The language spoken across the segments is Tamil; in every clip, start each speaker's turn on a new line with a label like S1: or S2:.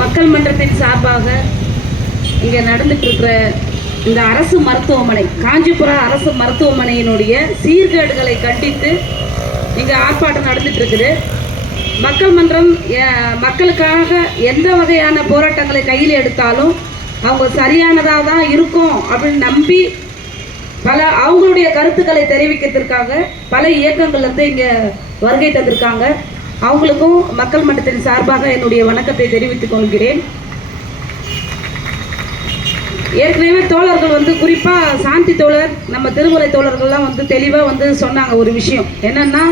S1: மக்கள் மன்றத்தின் சார்பாக இங்கே நடந்துட்டு இருக்கிற இந்த அரசு மருத்துவமனை காஞ்சிபுரம் அரசு மருத்துவமனையினுடைய சீர்கேடுகளை கண்டித்து இங்கே ஆர்ப்பாட்டம் நடந்துட்டு இருக்குது மக்கள் மன்றம் மக்களுக்காக எந்த வகையான போராட்டங்களை கையில் எடுத்தாலும் அவங்க சரியானதாக தான் இருக்கும் அப்படின்னு நம்பி பல அவங்களுடைய கருத்துக்களை தெரிவிக்கிறதுக்காக பல இயக்கங்கள்லேருந்து இங்கே வருகை தந்திருக்காங்க. அவங்களுக்கும் மக்கள் மன்றத்தின் சார்பாக என்னுடைய வணக்கத்தை தெரிவித்துக் கொள்கிறேன். ஏற்கனவே தோழர்கள் வந்து குறிப்பாக சாந்தி தோழர் நம்ம திருமுறை தோழர்கள்லாம் வந்து தெளிவாக வந்து சொன்னாங்க ஒரு விஷயம். என்னன்னா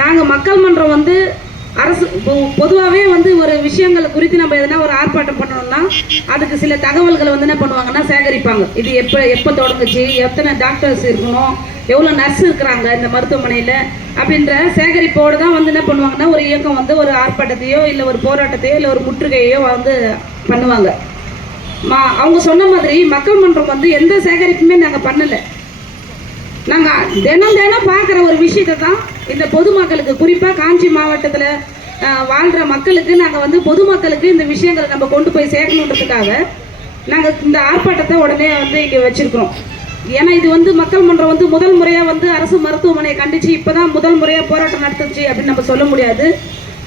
S1: நாங்கள் மக்கள் மன்றம் வந்து அரசு பொதுவாகவே வந்து ஒரு விஷயங்களை குறித்து நம்ம எதனா ஒரு ஆர்ப்பாட்டம் பண்ணணும்னா அதுக்கு சில தகவல்களை வந்து என்ன பண்ணுவாங்கன்னா சேகரிப்பாங்க. இது எப்போ எப்போ தொடங்குச்சு எத்தனை டாக்டர்ஸ் இருக்கணும் எவ்வளோ நர்ஸ் இருக்கிறாங்க இந்த மருத்துவமனையில் அப்படின்ற சேகரிப்போடு தான் வந்து என்ன பண்ணுவாங்கன்னா ஒரு இயக்கம் வந்து ஒரு ஆர்ப்பாட்டத்தையோ இல்லை ஒரு போராட்டத்தையோ இல்லை ஒரு முற்றுகையோ வந்து பண்ணுவாங்க. மா அவங்க சொன்ன மாதிரி மக்கள் மன்றம் வந்து எந்த சேகரிப்புமே நாங்கள் பண்ணலை. நாங்கள் தினம் தினம் பார்க்குற ஒரு விஷயத்தை தான் இந்த பொதுமக்களுக்கு குறிப்பாக காஞ்சி மாவட்டத்தில் வாழ்கிற மக்களுக்கு நாங்கள் வந்து பொதுமக்களுக்கு இந்த விஷயங்களை நம்ம கொண்டு போய் சேர்க்கணுன்றதுக்காக நாங்கள் இந்த ஆர்ப்பாட்டத்தை உடனே வந்து இங்கே வச்சுருக்கிறோம். ஏன்னா இது வந்து மக்கள் மன்றம் வந்து முதல் முறையாக வந்து அரசு மருத்துவமனையை கண்டிச்சு இப்போ தான் முதல் முறையாக போராட்டம் நடத்துச்சு அப்படின்னு நம்ம சொல்ல முடியாது.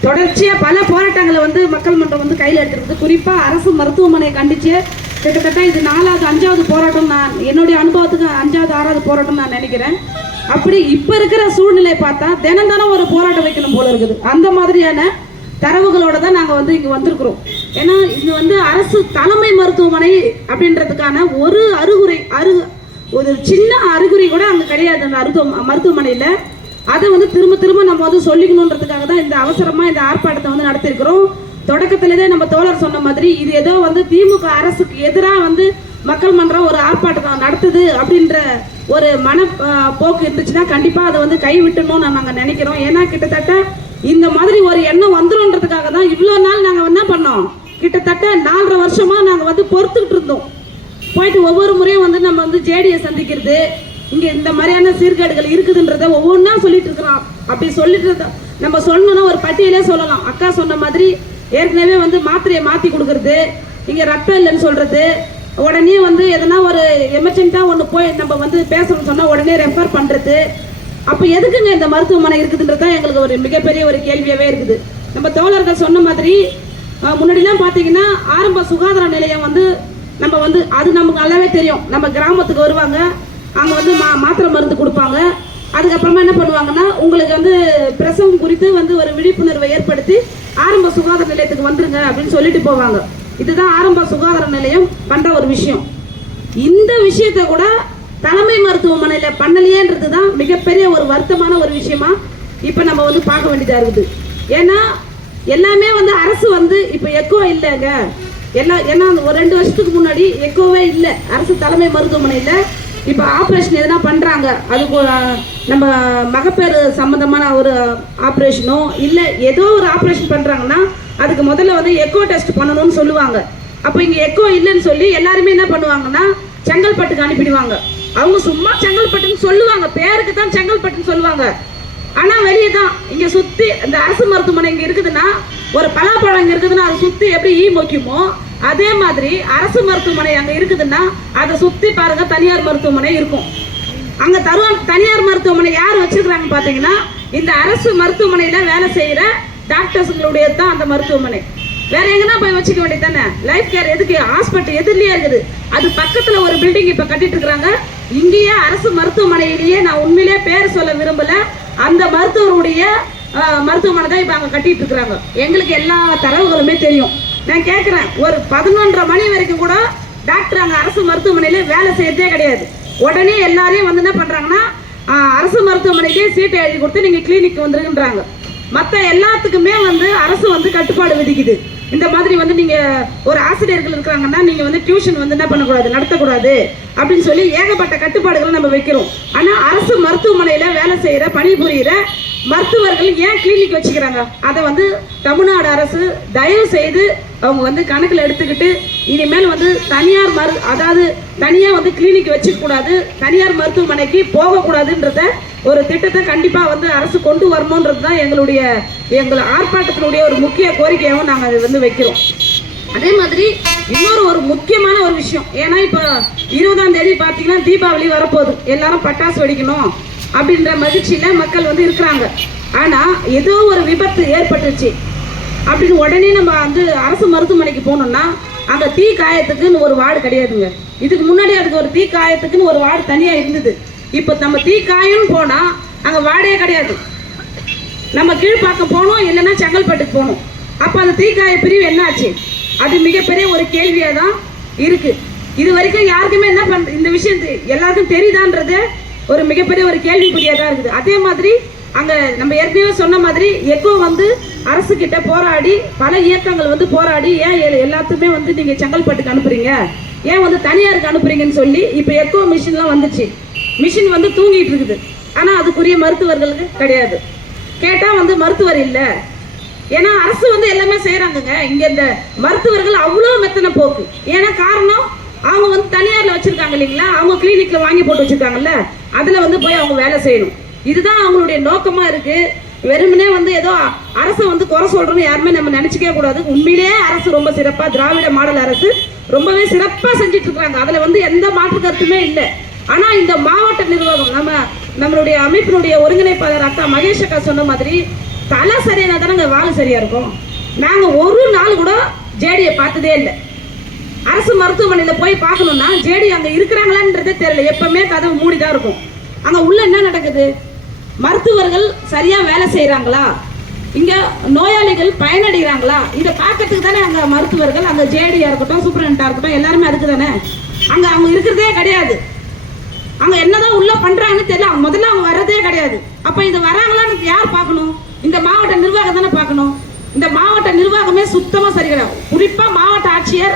S1: தொடர்ச்சியாக பல போராட்டங்களை வந்து மக்கள் மன்றம் வந்து கையில் எடுத்துருக்குது. குறிப்பாக அரசு மருத்துவமனையை கண்டிச்சு கிட்டத்தட்ட இது நாலாவது அஞ்சாவது போராட்டம் நான் என்னுடைய அனுபவத்துக்கு அஞ்சாவது ஆறாவது போராட்டம் நான் நினைக்கிறேன். அப்படி இப்போ இருக்கிற சூழ்நிலை பார்த்தா தினம் தினம் ஒரு போராட்டம் வைக்கணும் போல இருக்குது. அந்த மாதிரியான தரவுகளோட தான் நாங்கள் வந்து இங்கே வந்திருக்கிறோம். ஏன்னா இது வந்து அரசு தலைமை மருத்துவமனை அப்படின்றதுக்கான ஒரு அறிகுறை அரு ஒரு சின்ன அறிகுறி கூட அங்கே கிடையாது அந்த மருத்துவ மருத்துவமனையில். அதை வந்து திரும்ப திரும்ப நம்ம வந்து சொல்லிக்கணுன்றதுக்காக தான் இந்த அவசரமாக இந்த ஆர்ப்பாட்டத்தை வந்து நடத்தியிருக்கிறோம் தொடக்கத்திலேயே நம்ம தோழர் சொன்ன மாதிரி இது ஏதோ வந்து திமுக அரசுக்கு எதிராக வந்து மக்கள் மன்றம் ஒரு ஆர்ப்பாட்டத்தை நடத்துது அப்படின்ற ஒரு மன போக்கு இருந்துச்சுன்னா கண்டிப்பாக அதை வந்து கைவிட்டணும்னு நாங்கள் நினைக்கிறோம். ஏன்னா கிட்டத்தட்ட இந்த மாதிரி ஒரு எண்ணம் வந்துருன்றதுக்காக தான் இவ்வளோ நாள் நாங்கள் என்ன பண்ணோம்? கிட்டத்தட்ட நாலரை வருஷமாக நாங்கள் வந்து பொறுத்துக்கிட்டு இருந்தோம். போயிட்டு ஒவ்வொரு முறையும் வந்து நம்ம வந்து ஜேடியை சந்திக்கிறது இங்கே இந்த மாதிரியான சீர்கேடுகள் இருக்குதுன்றத ஒவ்வொன்றா சொல்லிட்டு இருக்கிறோம் அப்படி சொல்லிட்டு நம்ம சொன்னோன்னா ஒரு பட்டியலே சொல்லலாம். அக்கா சொன்ன மாதிரி ஏற்கனவே வந்து மாத்திரையை மாற்றி கொடுக்கறது இங்கே ரத்தம் இல்லைன்னு சொல்கிறது உடனே வந்து எதனா ஒரு எமர்ஜென்ட்டாக ஒன்று போய் நம்ம வந்து பேசணும்னு சொன்னால் உடனே ரெஃபர் பண்ணுறது அப்போ எதுக்குங்க இந்த மருத்துவமனை இருக்குதுன்றது தான் எங்களுக்கு ஒரு மிகப்பெரிய ஒரு கேள்வியாகவே இருக்குது. நம்ம தோழர்கள் சொன்ன மாதிரி முன்னாடிலாம் பார்த்தீங்கன்னா ஆரம்ப சுகாதார நிலையம் வந்து நம்ம வந்து அது நமக்கு நல்லாவே தெரியும். நம்ம கிராமத்துக்கு வருவாங்க. அங்கே வந்து மா மாத்திரை மருந்து கொடுப்பாங்க. அதுக்கப்புறமா என்ன பண்ணுவாங்கன்னா உங்களுக்கு வந்து பிரசவம் குறித்து வந்து ஒரு விழிப்புணர்வை ஏற்படுத்தி ஆரம்ப சுகாதார நிலையத்துக்கு வந்துருங்க அப்படின்னு சொல்லிட்டு போவாங்க. இதுதான் ஆரம்ப சுகாதார நிலையம் பண்ணுற ஒரு விஷயம். இந்த விஷயத்தை கூட தலைமை மருத்துவமனையில் பண்ணலையேன்றது தான் மிகப்பெரிய ஒரு வருத்தமான ஒரு விஷயமா இப்போ நம்ம வந்து பார்க்க வேண்டியதாக இருக்குது. ஏன்னா எல்லாமே வந்து அரசு வந்து இப்போ எக்கோ இல்லைங்க. ஏன்னா ஏன்னா ஒரு ரெண்டு வருஷத்துக்கு முன்னாடி எக்கோவே இல்லை. அரசு தலைமை மருத்துவமனையில் இப்போ ஆப்ரேஷன் எதனா பண்ணுறாங்க அதுக்கு நம்ம மகப்பேறு சம்மந்தமான ஒரு ஆப்ரேஷனோ இல்லை ஏதோ ஒரு ஆப்ரேஷன் பண்ணுறாங்கன்னா அதுக்கு முதல்ல வந்து எக்கோ டெஸ்ட் பண்ணணும்னு சொல்லுவாங்க. அப்போ இங்கே எக்கோ இல்லைன்னு சொல்லி எல்லாருமே என்ன பண்ணுவாங்கன்னா செங்கல்பட்டுக்கு அனுப்பிடுவாங்க. அவங்க சும்மா செங்கல்பட்டுன்னு சொல்லுவாங்க. பேருக்கு தான் செங்கல்பட்டுன்னு சொல்லுவாங்க. ஆனா வெளியே தான். இங்க சுத்தி இந்த அரசு மருத்துவமனை இங்க இருக்குதுன்னா ஒரு பலாப்பழம் இங்க இருக்குதுன்னா அதை சுத்தி எப்படி ஈ மொக்குமோ அதே மாதிரி அரசு மருத்துவமனை அங்க இருக்குதுன்னா அதை சுத்தி பாருங்க தனியார் மருத்துவமனை இருக்கும். அங்க தருவான் தனியார் மருத்துவமனை யார் வச்சிருக்கிறாங்க பாத்தீங்கன்னா இந்த அரசு மருத்துவமனையில வேலை செய்யற டாக்டர்ஸுங்களுடைய தான் அந்த மருத்துவமனை. வேற எங்கன்னா போய் வச்சுக்க வேண்டியது தானே? லைஃப் கேர் எதுக்கு? ஹாஸ்பிட்டல் எதிரிலேயே இருக்குது. அது பக்கத்துல ஒரு பில்டிங் இப்ப கட்டிட்டு இருக்கிறாங்க. இங்கேயே அரசு மருத்துவமனையிலேயே நான் உண்மையிலேயே பேர் சொல்ல விரும்பல. அந்த மருத்துவருடைய மருத்துவமனை தான் இப்போ அங்கே கட்டிட்டு இருக்கிறாங்க. எங்களுக்கு எல்லா தரவுகளுமே தெரியும். நான் கேட்குறேன் ஒரு பதினொன்றரை மணி வரைக்கும் கூட டாக்டர் அங்கே அரசு மருத்துவமனையில் வேலை செய்யறதே கிடையாது. உடனே எல்லாரையும் வந்து என்ன பண்ணுறாங்கன்னா அரசு மருத்துவமனைக்கே சீட்டை எழுதி கொடுத்து நீங்கள் கிளினிக் வந்துருக்குன்றாங்க மற்ற எல்லாத்துக்குமே வந்து அரசு வந்து கட்டுப்பாடு விதிக்குது. இந்த மாதிரி வந்து நீங்க ஒரு ஆசிரியர்கள் இருக்கிறாங்கன்னா நீங்க வந்து டியூஷன் வந்து என்ன பண்ணக்கூடாது? நடத்தக்கூடாது. அப்படின்னு சொல்லி ஏகப்பட்ட கட்டுப்பாடுகளை நம்ம வைக்கிறோம். ஆனா அரசு மருத்துவமனையில வேலை செய்யற பணிபுரியிற மருத்துவர்கள் ஏன் கிளினிக் வச்சுக்கிறாங்க? அதை வந்து தமிழ்நாடு அரசு தயவு செய்து அவங்க வந்து கணக்கில் எடுத்துக்கிட்டு இனிமேல் வந்து தனியார் மரு அதாவது தனியாக வந்து கிளினிக் வச்சுக்கூடாது தனியார் மருத்துவமனைக்கு போகக்கூடாதுன்றத ஒரு திட்டத்தை கண்டிப்பா வந்து அரசு கொண்டு வரணுன்றது தான் எங்களுடைய எங்கள் ஆர்ப்பாட்டத்தினுடைய ஒரு முக்கிய கோரிக்கையாகவும் நாங்கள் அதை வந்து வைக்கிறோம். அதே மாதிரி இன்னொரு ஒரு முக்கியமான ஒரு விஷயம். ஏன்னா இப்போ இருபதாம் தேதி பார்த்தீங்கன்னா தீபாவளி வரப்போகுது. எல்லாரும் பட்டாசு வெடிக்கணும் அப்படின்ற மகிழ்ச்சியில மக்கள் வந்து இருக்கிறாங்க. ஆனா ஏதோ ஒரு விபத்து ஏற்பட்டுச்சு அப்படின்னு உடனே நம்ம வந்து அரசு மருத்துவமனைக்கு போனோம்னா அந்த தீ காயத்துக்குன்னு ஒரு வார்டு கிடையாதுங்க. இதுக்கு முன்னாடி அதுக்கு ஒரு தீ காயத்துக்குன்னு ஒரு வார்டு தனியாக இருந்தது. இப்போ நம்ம தீ போனால் போனா அங்க கிடையாது. நம்ம கீழ்ப்பாக்கம் போகணும் இல்லைன்னா செங்கல்பட்டுக்கு போகணும் அப்போ அந்த தீக்காய பிரிவு என்னாச்சு? அது மிகப்பெரிய ஒரு கேள்வியாக தான் இருக்கு. இது வரைக்கும் யாருக்குமே என்ன பண் இந்த விஷயம் எல்லாருக்கும் தெரியுதான்றது ஒரு மிகப்பெரிய ஒரு கேள்விக்குறியாக தான் இருக்குது. அதே மாதிரி அங்கே நம்ம ஏற்கனவே சொன்ன மாதிரி எக்கோ வந்து அரசு கிட்ட போராடி பல இயக்கங்கள் வந்து போராடி ஏன் எல்லாத்துமே எல்லாத்துக்குமே வந்து நீங்கள் செங்கல்பட்டுக்கு அனுப்புறீங்க? ஏன் வந்து தனியாருக்கு அனுப்புறீங்கன்னு சொல்லி இப்போ எக்கோ மிஷின்லாம் வந்துச்சு. மிஷின் வந்து தூங்கிட்டு இருக்குது. ஆனால் அதுக்குரிய மருத்துவர்களுக்கு கிடையாது. கேட்டால் வந்து மருத்துவர் இல்லை. ஏன்னா அரசு வந்து எல்லாமே செய்கிறாங்கங்க இங்கே இந்த மருத்துவர்கள் அவ்வளோ மெத்தனை போக்கு. ஏன்னா காரணம் அவங்க வந்து தனியாரில் வச்சுருக்காங்க இல்லைங்களா? அவங்க கிளினிக்கில் வாங்கி போட்டு வச்சுருக்காங்கல்ல? அதில் வந்து போய் அவங்க வேலை செய்யணும். இதுதான் அவங்களுடைய நோக்கமாக இருக்குது வெறுமனே வந்து ஏதோ அரசை வந்து குறை சொல்கிறோன்னு யாருமே நம்ம நினச்சிக்கவே கூடாது. உண்மையிலேயே அரசு ரொம்ப சிறப்பாக திராவிட மாடல் அரசு ரொம்பவே சிறப்பாக செஞ்சுட்டு அதில் வந்து எந்த மாற்று கருத்துமே இல்லை. ஆனா இந்த மாவட்ட நிர்வாகம் நம்ம நம்மளுடைய அமைப்பினுடைய ஒருங்கிணைப்பாளர் அத்தா மகேஷ் அக்கா சொன்ன மாதிரி தலை சரியானா தானே வாழ சரியா இருக்கும். நாங்க ஒரு நாள் கூட ஜேடியை பார்த்ததே இல்லை. அரசு மருத்துவமனையில போய் பார்க்கணும்னா ஜேடி அங்க இருக்கிறாங்களான்றதே தெரியல. எப்பவுமே கதவு மூடி தான் இருக்கும். அங்க உள்ள என்ன நடக்குது? மருத்துவர்கள் சரியா வேலை செய்கிறாங்களா இங்க நோயாளிகள் பயனடைகிறாங்களா? இதை பார்க்கறதுக்கு தானே அங்க மருத்துவர்கள் அங்க ஜேடியா இருக்கட்டும் சூப்பரண்டா இருக்கட்டும் எல்லாருமே அதுக்கு தானே? அங்க அவங்க இருக்கிறதே கிடையாது. அவங்க என்னதான் உள்ள பண்றாங்கன்னு தெரியல. அவங்க முதல்ல அவங்க வர்றதே கிடையாது. அப்ப இது வராங்களான்னு யார் பார்க்கணும்? இந்த மாவட்ட நிர்வாகம் தானே பார்க்கணும். இந்த மாவட்ட நிர்வாகமே சுத்தமா சரி கிடையாது. குறிப்பா மாவட்ட ஆட்சியர்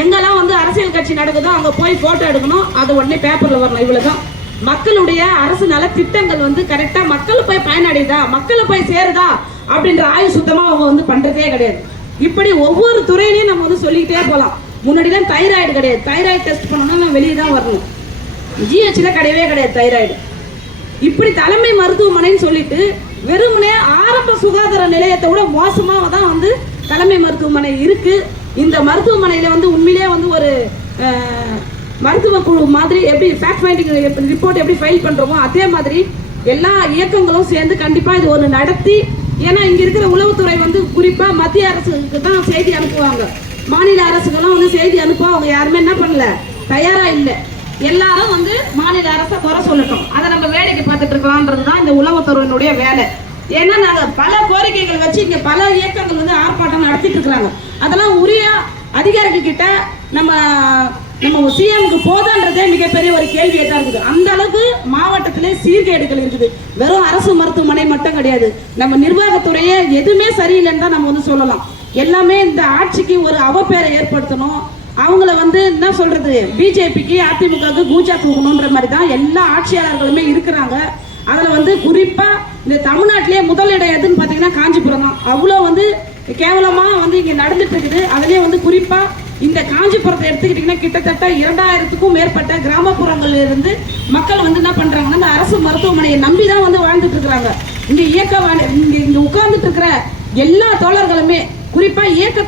S1: எங்கெல்லாம் வந்து அரசியல் கட்சி நடக்குதோ அங்க போய் போட்டோ எடுக்கணும். அது உடனே பேப்பர்ல வரணும் இவ்வளவுதான். மக்களுடைய அரசு நல திட்டங்கள் வந்து கரெக்டா மக்கள் போய் பயனடையுதா? மக்களை போய் சேருதா? அப்படின்ற ஆய்வு சுத்தமா அவங்க வந்து பண்றதே கிடையாது. இப்படி ஒவ்வொரு துறையிலையும் நம்ம வந்து சொல்லிக்கிட்டே போலாம். முன்னாடிலாம் தைராய்டு கிடையாது. தைராய்டு டெஸ்ட் பண்ணணும்னா வெளியே தான் வரணும். ஜிஹெச்ல கிடையவே கிடையாது தைராய்டு. இப்படி தலைமை மருத்துவமனைன்னு சொல்லிட்டு வெறுமனே ஆரம்ப சுகாதார நிலையத்தை விட மோசமாக தான் வந்து தலைமை மருத்துவமனை இருக்கு. இந்த மருத்துவமனையில் வந்து உண்மையிலேயே வந்து ஒரு மருத்துவ குழு மாதிரி எப்படி ஃபேக்ட் ஃபைண்டிங் ரிப்போர்ட் எப்படி ஃபைல் பண்ணுறோமோ அதே மாதிரி எல்லா இயக்கங்களும் சேர்ந்து கண்டிப்பாக இது ஒன்று நடத்தி ஏன்னா இங்கே இருக்கிற உளவுத்துறை வந்து குறிப்பாக மத்திய அரசுக்கு தான் செய்தி அனுப்புவாங்க. மாநில அரசுக்கெல்லாம் வந்து செய்தி அனுப்ப அவங்க யாருமே என்ன பண்ணல? தயாராக இல்லை. எல்லாரும் வந்து மாநில அரசை குறை சொல்லட்டும். அதை நம்ம வேடிக்கை பார்த்துட்டு இருக்கலாம்ன்றது தான் இந்த உளவுத்துறையினுடைய வேலை. ஏன்னா நாங்கள் பல கோரிக்கைகள் வச்சு இங்க பல இயக்கங்கள் வந்து ஆர்ப்பாட்டம் நடத்திட்டு இருக்கிறாங்க. அதெல்லாம் உரிய அதிகாரிகள் கிட்ட நம்ம நம்ம சிஎம்க்கு போதான்றதே மிகப்பெரிய ஒரு கேள்வியை தான் இருக்குது. அந்த அளவுக்கு மாவட்டத்திலே சீர்கேடுகள் இருக்குது. வெறும் அரசு மருத்துவமனை மட்டும் கிடையாது. நம்ம நிர்வாகத்துறையே எதுவுமே சரியில்லைன்னு தான் நம்ம வந்து சொல்லலாம். எல்லாமே இந்த ஆட்சிக்கு ஒரு அவப்பேரை ஏற்படுத்தணும். அவங்கள வந்து என்ன சொல்றது? பிஜேபிக்கு அதிமுகவுக்கு கூஜா தூக்கணுன்ற மாதிரி தான் எல்லா ஆட்சியாளர்களுமே இருக்கிறாங்க. அதில் வந்து குறிப்பாக இந்த தமிழ்நாட்டிலேயே முதலிடம் எதுன்னு பார்த்தீங்கன்னா காஞ்சிபுரம் தான். அவ்வளோ வந்து கேவலமாக வந்து இங்கே நடந்துட்டு இருக்குது. அதுலேயே வந்து குறிப்பாக இந்த காஞ்சிபுரத்தை எடுத்துக்கிட்டிங்கன்னா கிட்டத்தட்ட இரண்டாயிரத்துக்கும் மேற்பட்ட கிராமப்புறங்கள்ல இருந்து மக்கள் வந்து என்ன பண்ணுறாங்கன்னா இந்த அரசு மருத்துவமனையை நம்பி தான் வந்து வாழ்ந்துட்டு இருக்கிறாங்க. இங்கே இயக்க வா- இங்கே இங்கே உட்கார்ந்துட்டு இருக்கிற எல்லா தோழர்களுமே குறிப்பா இயக்க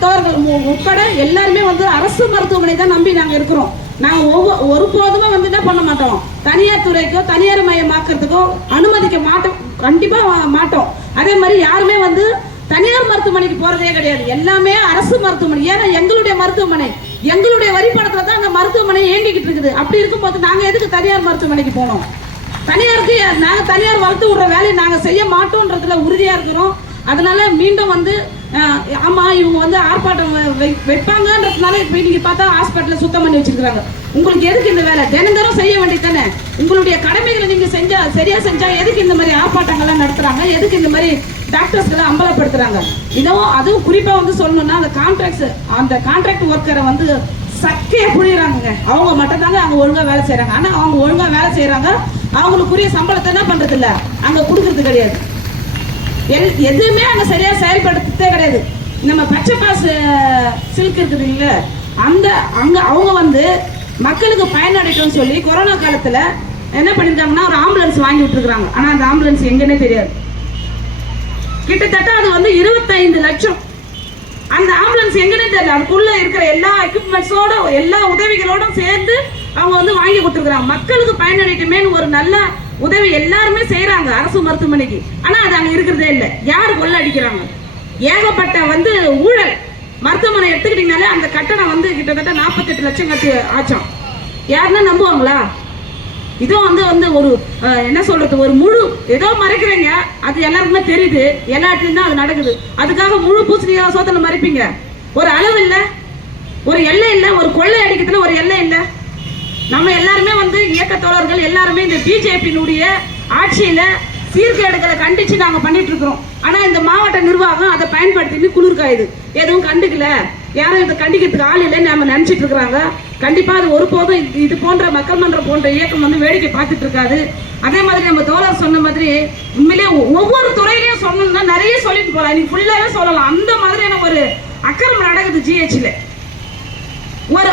S1: உட்பட எல்லாருமே வந்து அரசு மருத்துவமனை தான் நம்பி நாங்க இருக்கிறோம். நாங்க ஒவ்வொரு ஒருபோதுமே வந்து என்ன பண்ண மாட்டோம். தனியார் துறைக்கோ தனியார் மயமாக்குறதுக்கோ அனுமதிக்க மாட்டோம். கண்டிப்பா மாட்டோம். அதே மாதிரி யாருமே வந்து தனியார் மருத்துவமனைக்கு போறதே கிடையாது. எல்லாமே அரசு மருத்துவமனை. ஏன்னா எங்களுடைய மருத்துவமனை. எங்களுடைய வரி பணத்துல தான் அந்த மருத்துவமனை இயங்கிக்கிட்டு இருக்குது. அப்படி இருக்கும்போது நாங்க எதுக்கு தனியார் மருத்துவமனைக்கு போனோம்? தனியாருக்கு நாங்க தனியார் வளர்த்து விடுற வேலையை நாங்க செய்ய மாட்டோம்ன்றதுல உறுதியா இருக்கிறோம். அதனால மீண்டும் வந்து ஆமாம் ஆமா இவங்க வந்து ஆர்ப்பாட்டம் வைப்பாங்கன்றதுனால இப்போ நீங்க பார்த்தா ஹாஸ்பிட்டல சுத்தம் பண்ணி வச்சிருக்காங்க உங்களுக்கு எதுக்கு இந்த வேலை? தினந்தரம் செய்ய வேண்டியது தானே? உங்களுடைய கடமைகளை நீங்க செஞ்சா சரியா செஞ்சா எதுக்கு இந்த மாதிரி ஆர்ப்பாட்டங்கள்லாம் நடத்துறாங்க? எதுக்கு இந்த மாதிரி டாக்டர்ஸ்களை அம்பலப்படுத்துறாங்க? இதுவும் அதுவும் குறிப்பா வந்து சொல்லணும்னா அந்த கான்ட்ராக்ட்ஸ் அந்த கான்ட்ராக்ட் ஒர்க்கரை வந்து சக்கையை புழியறாங்க அவங்க மட்டும் தாங்க அவங்க ஒழுங்கா வேலை செய்கிறாங்க ஆனா அவங்க ஒழுங்கா வேலை செய்கிறாங்க அவங்களுக்குரிய சம்பளத்தை என்ன பண்றது இல்ல அங்க கொடுக்கறது கிடையாது. எதுவுமே அங்க சரியா செயல்படுத்ததே கிடையாது. நம்ம பச்சை பாசு சில்க் இருக்குது இல்ல அந்த அங்க அவங்க வந்து மக்களுக்கு பயனடைக்கணும்னு சொல்லி கொரோனா காலத்துல என்ன பண்ணிருக்காங்கன்னா ஒரு ஆம்புலன்ஸ் வாங்கி விட்டுருக்காங்க ஆனா அந்த ஆம்புலன்ஸ் எங்கன்னே தெரியாது. கிட்டத்தட்ட அது வந்து இருபத்தைந்து லட்சம். அந்த ஆம்புலன்ஸ் எங்கன்னே தெரியல அதுக்குள்ள இருக்கிற எல்லா எக்யூப்மெண்ட்ஸோட எல்லா உதவிகளோடும் சேர்ந்து அவங்க வந்து வாங்கி கொடுத்துருக்குறாங்க. மக்களுக்கு பயனளிக்குமேனு ஒரு நல்ல உதவி எல்லாருமே செய்யறாங்க அரசு மருத்துவமனைக்கு. ஆனா அது அங்க இருக்கிறதே இல்லை. யாரு கொள்ள அடிக்கிறாங்க ஏகப்பட்ட வந்து ஊழல். மருத்துவமனை எடுத்துக்கிட்டீங்கனாலே அந்த கட்டணம் வந்து கிட்டத்தட்ட நாற்பத்தெட்டு லட்சம் கட்டி ஆச்சோம். யாருன்னா நம்புவாங்களா? இதுவும் வந்து வந்து ஒரு அஹ், என்ன சொல்றது ஒரு முழு ஏதோ மறைக்கிறீங்க. அது எல்லாருக்குமே தெரியுது. எல்லா இடத்துலயும் தான் அது நடக்குது. அதுக்காக முழு பூசணியாக சோதனை மறைப்பீங்க. ஒரு அளவு இல்லை. ஒரு எல்லை இல்லை. ஒரு கொள்ளை அடிக்கிறதுல ஒரு எல்லை இல்லை. நம்ம எல்லாருமே வந்து இயக்க தோழர்கள் எல்லாருமே இந்த பிஜேபியினுடைய ஆட்சியில சீர்கேடுகளை கண்டிச்சு நாங்க பண்ணிட்டு இருக்கிறோம். ஆனா இந்த மாவட்ட நிர்வாகம் அதை பயன்படுத்தி குளிர்காயுது எதுவும் கண்டுக்கல. யாரும் இதை கண்டிக்கிறதுக்கு ஆள் இல்லைன்னு நம்ம நினைச்சிட்டு இருக்கிறாங்க. கண்டிப்பா அது ஒருபோதும் இது- இது போன்ற மக்கள் மன்றம் போன்ற இயக்கம் வந்து வேடிக்கை பார்த்துட்டு இருக்காது. அதே மாதிரி நம்ம தோழர் சொன்ன மாதிரி உண்மையிலே ஒவ்வொரு துறையிலையும் சொன்னோம்னா நிறைய சொல்லிட்டு போகலாம் இன்னைக்கு ஃபுல்லாவே சொல்லலாம். அந்த மாதிரியான ஒரு அக்கிரமம் நடக்குது ஜிஹெச்ல ஒரு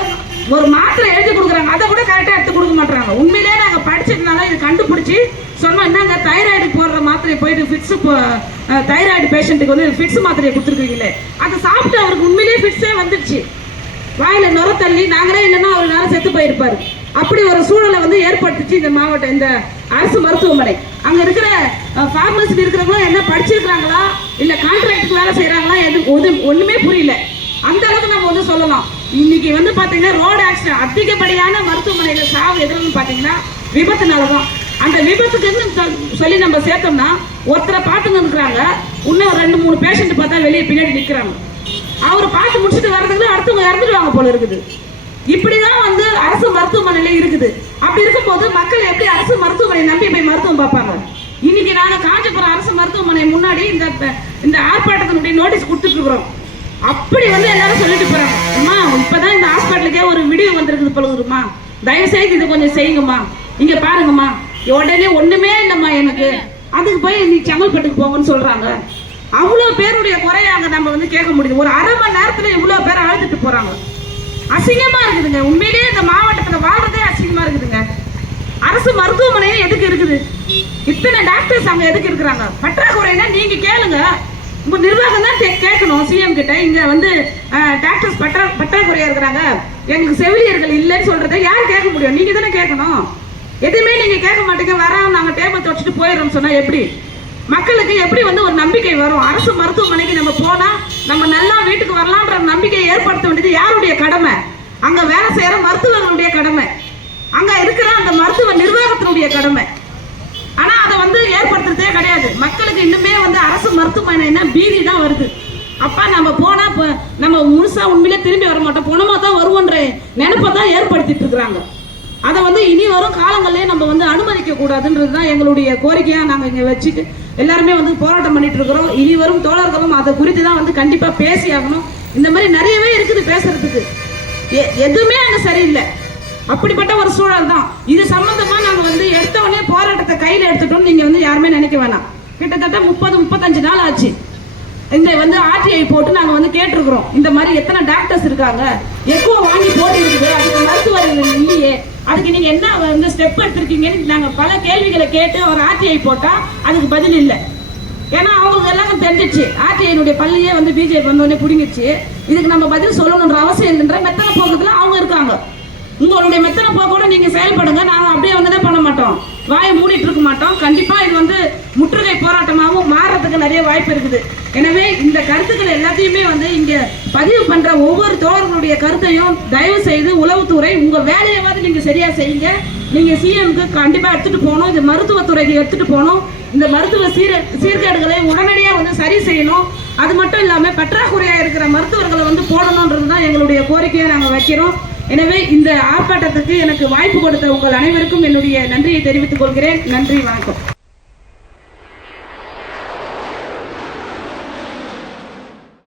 S1: ஒரு மாத்திரை எழுதி கொடுக்குறாங்க. அதை கூட கரெக்டாக எடுத்து கொடுக்க மாட்டாங்க உண்மையிலே நாங்கள் படிச்சதுனால இது கண்டுபிடிச்சி சொன்னோம் என்னங்க தைராய்டு போடுற மாத்திரையை போயிட்டு ஃபிட்ஸு தைராய்டு பேஷண்ட்டுக்கு வந்து ஃபிட்ஸ் மாத்திரையை கொடுத்துருக்கீங்களே. அதை சாப்பிட்டு அவருக்கு உண்மையிலேயே ஃபிட்ஸே வந்துடுச்சு வாயில நுர தள்ளி நாங்களே இல்லைன்னா அவர் நேரம் செத்து போயிருப்பாரு. அப்படி ஒரு சூழலை வந்து ஏற்படுத்துச்சு இந்த மாவட்டம் இந்த அரசு மருத்துவமனை. அங்க இருக்கிற ஃபார்மசி இருக்கிறவங்களும் என்ன படிச்சிருக்கிறாங்களா? இல்ல கான்ட்ராக்டுக்கு வேலை செய்யறாங்களா எது ஒன்றுமே புரியல. அந்த அளவுக்கு நம்ம வந்து சொல்லலாம். இன்னைக்கு வந்து பாத்தீங்கன்னா ரோடு ஆக்சிடென்ட் அதிகப்படியான மருத்துவமனையில சாவு எதுன்னு பாத்தீங்கன்னா விபத்துனால தான் அந்த விபத்துக்குன்னு சொல்லி நம்ம சேர்த்தோம்னா ஒருத்தரை பார்த்துன்னு இருக்கிறாங்க இன்னும் ரெண்டு மூணு பேஷண்ட் பார்த்தா வெளியே பின்னாடி நிற்கிறாங்க அவரை பார்த்து முடிச்சுட்டு வர்றதுக்கு அடுத்தவங்க இறந்துடுவாங்க போல இருக்குது. இப்படிதான் வந்து அரசு மருத்துவமனையில இருக்குது. அப்படி இருக்கும்போது மக்கள் எப்படி அரசு மருத்துவமனை நம்பி போய் மருத்துவம் பார்ப்பாங்க? இன்னைக்கு நாங்க காஞ்சிபுரம் அரசு மருத்துவமனை முன்னாடி இந்த இந்த ஆர்ப்பாட்டத்தினுடைய நோட்டீஸ் கொடுத்துட்டு இருக்கிறோம். அப்படி வந்து எல்லாரும் சொல்லிட்டு போறாங்க. அம்மா இப்பதான் இந்த ஹாஸ்பிட்டலுக்கே ஒரு வீடியோ வந்திருக்குது பழுகுதுமா தயவு செய்து இதை கொஞ்சம் செய்யுங்கம்மா. இங்க பாருங்கம்மா. உடனே ஒண்ணுமே இல்லைம்மா எனக்கு. அதுக்கு போய் நீ செங்கல்பட்டுக்கு போங்கன்னு சொல்றாங்க. அவ்வளோ பேருடைய குறையாங்க நம்ம வந்து கேட்க முடியுது. ஒரு அரை மணி நேரத்துல இவ்வளோ பேர் அழுதுட்டு போறாங்க. அசிங்கமா இருக்குதுங்க. உண்மையிலேயே இந்த மாவட்டத்துல வாழ்றதே அசிங்கமா இருக்குதுங்க. அரசு மருத்துவமனையே எதுக்கு இருக்குது? இத்தனை டாக்டர்ஸ் அங்க எதுக்கு இருக்கிறாங்க? பற்றாக்குறைன்னா நீங்க கேளுங்க. இப்போ நிர்வாகம் தான் கேட்கணும் சிஎம் கிட்ட. இங்க வந்து டாக்டர்ஸ் பற்றா பற்றாக்குறையா இருக்கிறாங்க. எங்களுக்கு செவிலியர்கள் இல்லைன்னு சொல்றத யார் கேட்க முடியும்? நீங்க தானே கேட்கணும். எதுவுமே நீங்க கேட்க மாட்டீங்க. வராம நாங்க டேபிள் தொடச்சிட்டு போயிடுறோம் சொன்னா எப்படி? மக்களுக்கு எப்படி வந்து ஒரு நம்பிக்கை வரும்? அரசு மருத்துவமனைக்கு நம்ம போனா நம்ம நல்லா வீட்டுக்கு வரலான்ற நம்பிக்கையை ஏற்படுத்த வேண்டியது யாருடைய கடமை? அங்க வேலை செய்யற மருத்துவர்களுடைய கடமை. அங்க இருக்கிற அந்த மருத்துவ நிர்வாகத்தினுடைய கடமை. வந்து ஏற்படுத்துறதே கிடையாது. மக்களுக்கு இன்னுமே வந்து அரசு மருத்துவமனைனா பீதி தான் வருது. அப்பா நம்ம போனா இப்போ நம்ம முழுசா உண்மையிலே திரும்பி வர மாட்டோம். போனமா தான் வருவோன்ற நினைப்பை தான் ஏற்படுத்திட்டு இருக்கிறாங்க. அதை வந்து இனி வரும் காலங்களிலே நம்ம வந்து அனுமதிக்க கூடாதுன்றது தான் எங்களுடைய கோரிக்கையாக நாங்க இங்க வச்சுட்டு எல்லாருமே வந்து போராட்டம் பண்ணிட்டு இருக்கிறோம். இனி வரும் தோழர்களும் அதை குறித்து தான் வந்து கண்டிப்பாக பேசி ஆகணும். இந்த மாதிரி நிறையவே இருக்குது பேசுறதுக்கு. எ- எதுவுமே அங்கே சரியில்லை. அப்படிப்பட்ட ஒரு சூழல் தான். இது சம்பந்தமா வந்து எடுத்த உடனே போராட்டத்தை கையில் எடுத்துட்டோம் நீங்க வந்து யாருமே நினைக்க வேணாம். கிட்டத்தட்ட முப்பது முப்பத்தஞ்சு நாள் ஆச்சு. இந்த வந்து ஆர்டிஐ போட்டு நாங்க வந்து கேட்டிருக்கிறோம். இந்த மாதிரி எத்தனை டாக்டர்ஸ் இருக்காங்க? எக்கோ வாங்கி போட்டு இருக்குது அதுக்கு மருத்துவர்கள் இல்லையே. அதுக்கு நீங்க என்ன வந்து ஸ்டெப் எடுத்திருக்கீங்கன்னு நாங்க பல கேள்விகளை கேட்டு ஒரு ஆர்டிஐ போட்டா அதுக்கு பதில் இல்லை. ஏன்னா அவங்களுக்கு எல்லாம் தெரிஞ்சிச்சு. ஆர்டிஐனுடைய பள்ளியே வந்து பிஜேபி வந்தோடனே பிடிங்கிச்சு இதுக்கு நம்ம பதில் சொல்லணுன்ற அவசியம் இல்லைன்ற மெத்தனை போக்குறதுல அவங்க இருக்காங்க. உங்களுடைய மெத்தனை போக்கோட நீங்க செயல்படுங்க. நாங்க அப்படியே வந்து மாட்டோம். வாயை மூடிட்டு இருக்க மாட்டோம். கண்டிப்பாக இது வந்து முற்றுகை போராட்டமாகவும் மாறுறதுக்கு நிறைய வாய்ப்பு இருக்குது. எனவே இந்த கருத்துக்கள் எல்லாத்தையுமே வந்து இங்கே பதிவு பண்ணுற ஒவ்வொரு தோழர்களுடைய கருத்தையும் தயவு செய்து உளவுத்துறை உங்கள் வேலையாவது நீங்கள் சரியாக செய்யுங்க. நீங்கள் சிஎம்க்கு கண்டிப்பாக எடுத்துகிட்டு போகணும். இது மருத்துவத்துறைக்கு எடுத்துகிட்டு போகணும். இந்த மருத்துவ சீர சீர்கேடுகளை உடனடியாக வந்து சரி செய்யணும். அது மட்டும் இல்லாமல் பற்றாக்குறையாக இருக்கிற மருத்துவர்களை வந்து போடணுன்றது தான் எங்களுடைய கோரிக்கையை நாங்கள் வைக்கிறோம். எனவே இந்த ஆர்ப்பாட்டத்துக்கு எனக்கு வாய்ப்பு கொடுத்த உங்கள் அனைவருக்கும் என்னுடைய நன்றியை தெரிவித்துக் கொள்கிறேன். நன்றி வணக்கம்.